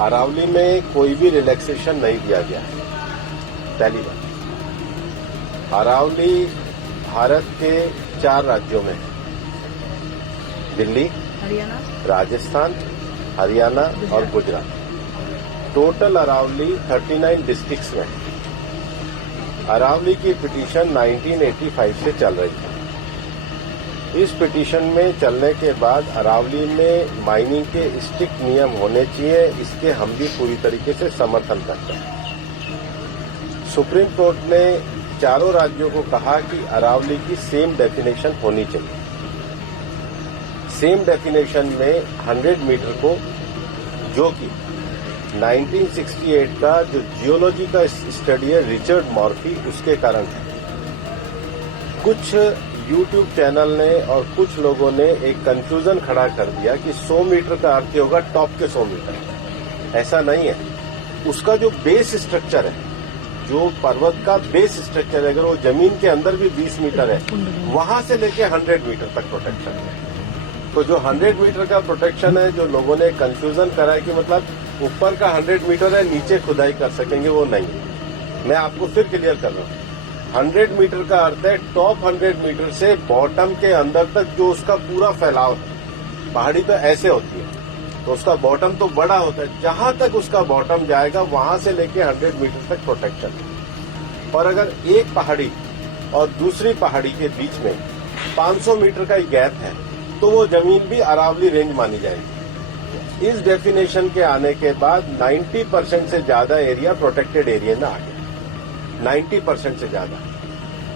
अरावली में कोई भी रिलैक्सेशन नहीं दिया गया है। पहली बात, अरावली भारत के 4 राज्यों में है, दिल्ली, हरियाणा, राजस्थान, हरियाणा और गुजरात। टोटल अरावली 39 डिस्ट्रिक्ट्स में है। अरावली की पिटीशन 1985 से चल रही है। इस पिटीशन में चलने के बाद अरावली में माइनिंग के स्ट्रिक्ट नियम होने चाहिए, इसके हम भी पूरी तरीके से समर्थन करते हैं। सुप्रीम कोर्ट ने चारों राज्यों को कहा कि अरावली की सेम डेफिनेशन होनी चाहिए। सेम डेफिनेशन में 100 मीटर को, जो कि 1968 का जो जियोलॉजी का स्टडी है रिचर्ड मॉर्फी, उसके कारण है। कुछ यूट्यूब चैनल ने और कुछ लोगों ने एक कंफ्यूजन खड़ा कर दिया कि 100 मीटर का अर्थ होगा टॉप के 100 मीटर। ऐसा नहीं है। उसका जो बेस स्ट्रक्चर है, जो पर्वत का बेस स्ट्रक्चर है, अगर वो जमीन के अंदर भी 20 मीटर है, वहां से लेके 100 मीटर तक प्रोटेक्शन है। तो जो 100 मीटर का प्रोटेक्शन है, जो लोगों ने कंफ्यूजन करा है कि मतलब ऊपर का 100 मीटर है, नीचे खुदाई कर सकेंगे, वो नहीं। मैं आपको फिर क्लियर कर रहा हूं। 100 मीटर का अर्थ है टॉप 100 मीटर से बॉटम के अंदर तक जो उसका पूरा फैलाव है। पहाड़ी तो ऐसे होती है, तो उसका बॉटम तो बड़ा होता है, जहां तक उसका बॉटम जाएगा वहां से लेके 100 मीटर तक प्रोटेक्शन है। और अगर एक पहाड़ी और दूसरी पहाड़ी के बीच में 500 मीटर का ही गैप है, तो वो जमीन भी अरावली रेंज मानी जाएगी। इस डेफिनेशन के आने के बाद 90% से ज्यादा एरिया प्रोटेक्टेड एरिया में आ गया। 90% से ज्यादा।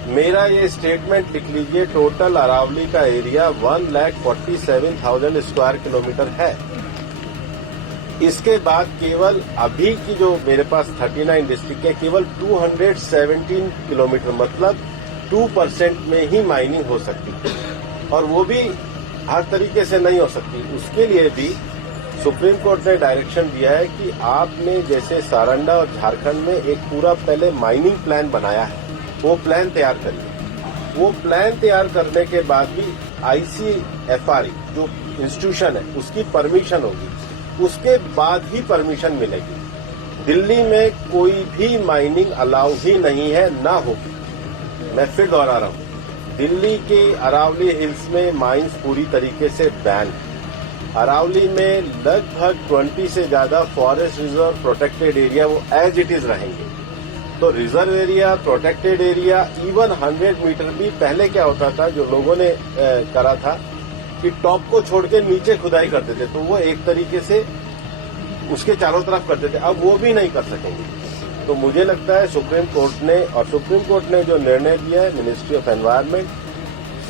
मेरा ये स्टेटमेंट लिख लीजिए, टोटल अरावली का एरिया 1,47,000 स्क्वायर किलोमीटर है। इसके बाद केवल अभी की जो मेरे पास 39 डिस्ट्रिक्ट है, केवल 217 किलोमीटर, मतलब 2% में ही माइनिंग हो सकती है, और वो भी हर तरीके से नहीं हो सकती। उसके लिए भी सुप्रीम कोर्ट ने डायरेक्शन दिया है कि आपने जैसे सारंडा और झारखंड में एक पूरा पहले माइनिंग प्लान बनाया है, वो प्लान तैयार करिए। वो प्लान तैयार करने के बाद भी ICFR जो इंस्टीट्यूशन है उसकी परमिशन होगी, उसके बाद ही परमिशन मिलेगी। दिल्ली में कोई भी माइनिंग अलाउ ही नहीं है, ना होगी। मैं फिर दोहरा रहा हूं, दिल्ली के अरावली हिल्स में माइंस पूरी तरीके से बैन है। अरावली में लगभग 20 से ज्यादा फॉरेस्ट रिजर्व प्रोटेक्टेड एरिया वो एज इट इज रहेंगे। तो reserve area, protected area, even 100 metre भी पहले क्या होता था, जो लोगों ने करा था कि टॉप को छोड़ के नीचे खुदाई करते थे, तो वो एक तरीके से उसके चारों तरफ करते थे। अब वो भी नहीं कर सकेंगे। तो मुझे लगता है सुप्रीम कोर्ट ने जो निर्णय दिया है, ministry of environment,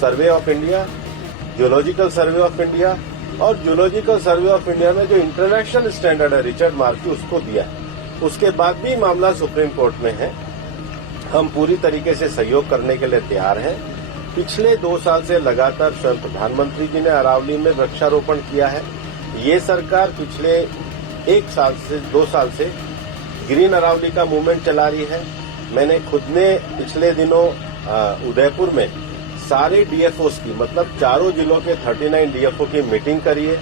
survey of India, geological survey of India, और जियोलॉजिकल सर्वे ऑफ इंडिया में जो इंटरनेशनल स्टैंडर्ड है रिचर्ड मॉर्फी, उसको दिया है। उसके बाद भी मामला सुप्रीम कोर्ट में है। हम पूरी तरीके से सहयोग करने के लिए तैयार हैं। पिछले 2 साल से लगातार स्वयं प्रधानमंत्री जी ने अरावली में वृक्षारोपण किया है। ये सरकार पिछले 2 साल से ग्रीन अरावली का मूवमेंट चला रही है। मैंने खुद ने पिछले दिनों उदयपुर में सारे डीएफओस की, मतलब चारों जिलों के 39 डीएफओ की मीटिंग करी है।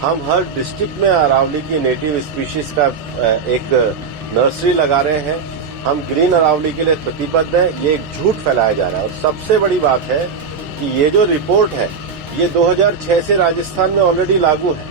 हम हर डिस्ट्रिक्ट में अरावली की नेटिव स्पीशीज का एक नर्सरी लगा रहे हैं। हम ग्रीन अरावली के लिए प्रतिबद्ध हैं। ये एक झूठ फैलाया जा रहा है। और सबसे बड़ी बात है कि ये जो रिपोर्ट है, ये 2006 से राजस्थान में ऑलरेडी लागू है।